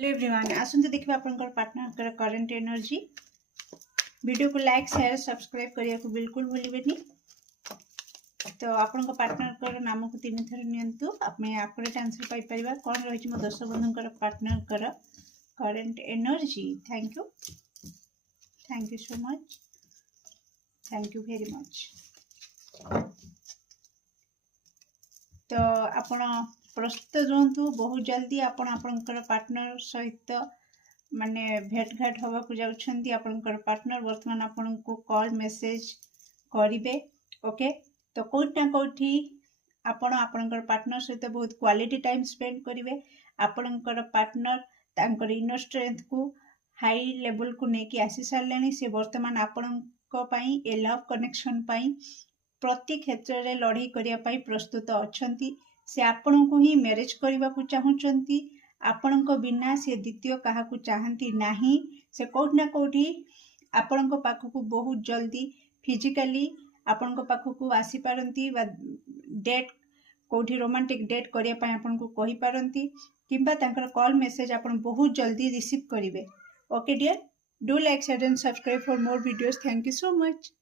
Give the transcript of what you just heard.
Hello everyone, आसंते देखिबा आपनकर partner current energy. Video को लाइक शेयर सब्सक्राइब करिया को बिल्कुल भूलिबेनी। तो आपनकर पार्टनर नाम को 3 थर नियंतु आपमे एक्यूरेट आंसर पाई परिबा कोन रहिछि मो दर्शक बंधुकर partner current energy. Thank you so much, thank you very much. तो आपण प्रस्तुत रुहतु, बहुत जल्दी आपण आपनकर पार्टनर सहित माने भेट घाट होगा को जाउछंती। आपनकर पार्टनर वर्तमान आपन को कॉल मेसेज करिवे। ओके, तो कोठी ना कोठी आपण आपनकर पार्टनर सहित बहुत क्वालिटी टाइम स्पेंड करिवे। आपनकर पार्टनर तांकर इनर स्ट्रेंथ को हाई लेवल को नेकी आसी सारलेनी। से वर्तमान आपण को पई ए लव कनेक्शन पई प्रति क्षेत्र रे लड़ाई करिया पई प्रस्तुत अछंती। से आपण को ही मैरिज करने को चाहूँगी। आपण को बिना से द्वितीय क्या चाहती नहीं। से कौटि ना कौटि आपण को पाख को बहुत जल्दी फिजिकली आपण को पाख को आसी पारंती बा डेट कौटि रोमांटिक डेट करिया पई आपण को कहि पारंती किंबा तांकर कॉल मेसेज आपण बहुत जल्दी रिसीव करिवे। Okay dear, do like share and subscribe for more videos. Thank you so much.